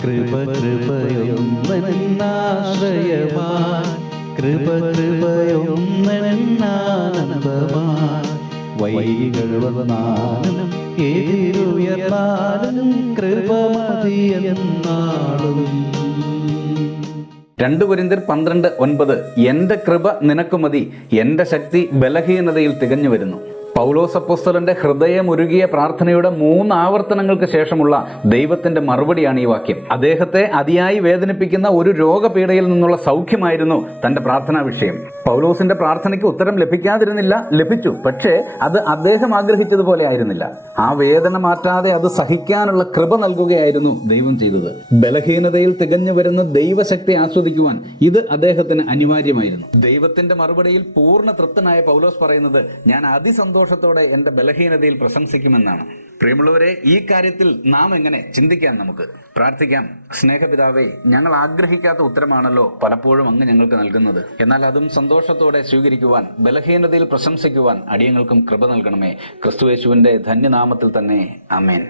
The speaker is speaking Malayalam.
കൃപ കൃപയൊന്നാശ്രയമാൻ കൃപ കൃപയൊന്നാനന്ദമാൻ വൈകൾ വന്നാലും എതിരുയർന്നാലും കൃപ മതിയെന്നാളും രണ്ട് കുരിന്തിർ പന്ത്രണ്ട് ഒൻപത് എന്റെ കൃപ നിനക്ക് മതി എന്റെ ശക്തി ബലഹീനതയിൽ തികഞ്ഞു വരുന്നു. പൗലോസ് അപ്പോസ്തലന്റെ ഹൃദയമുരുകിയ പ്രാർത്ഥനയുടെ മൂന്ന് ആവർത്തനങ്ങൾക്ക് ശേഷമുള്ള ദൈവത്തിന്റെ മറുപടിയാണ് ഈ വാക്യം. അദ്ദേഹത്തെ അതിയായി വേദനിപ്പിക്കുന്ന ഒരു രോഗപീഠയിൽ നിന്നുള്ള സൗഖ്യമായിരുന്നു തന്റെ പ്രാർത്ഥനാ വിഷയം. പൗലോസിന്റെ പ്രാർത്ഥനയ്ക്ക് ഉത്തരം ലഭിക്കാതിരുന്നില്ല ലഭിച്ചു. പക്ഷേ അത് അദ്ദേഹം ആഗ്രഹിച്ചതുപോലെ ആയിരുന്നില്ല. ആ വേദന മാറ്റാതെ അത് സഹിക്കാനുള്ള കൃപ നൽകുകയായിരുന്നു ദൈവം ചെയ്തത്. ബലഹീനതയിൽ തികഞ്ഞു വരുന്ന ദൈവശക്തി ആസ്വദിക്കുവാൻ ഇത് അദ്ദേഹത്തിന് അനിവാര്യമായിരുന്നു. ദൈവത്തിന്റെ മറുപടിയിൽ പൂർണ തൃപ്തനായ പൗലോസ് പറയുന്നത് ഞാൻ അതിസന്തോഷത്തോടെ എന്റെ ബലഹീനതയിൽ പ്രശംസിക്കുമെന്നാണ്. പ്രിയമുള്ളവരെ ഈ കാര്യത്തിൽ നാം എങ്ങനെ ചിന്തിക്കാം നമുക്ക്? പ്രാർത്ഥിക്കാം. സ്നേഹപിതാവേ ഞങ്ങൾ ആഗ്രഹിക്കാത്ത ഉത്തരമാണല്ലോ പലപ്പോഴും അങ്ങ് ഞങ്ങൾക്ക് നൽകുന്നത്. എന്നാൽ അതും സന്തോഷത്തോടെ സ്വീകരിക്കുവാൻ ബലഹീനതയിൽ പ്രശംസിക്കുവാൻ അടിയങ്ങൾക്കും കൃപ നൽകണമേ. ക്രിസ്തുയേശുവിന്റെ ധന്യനാമത്തിൽ തന്നെ. അമേൻ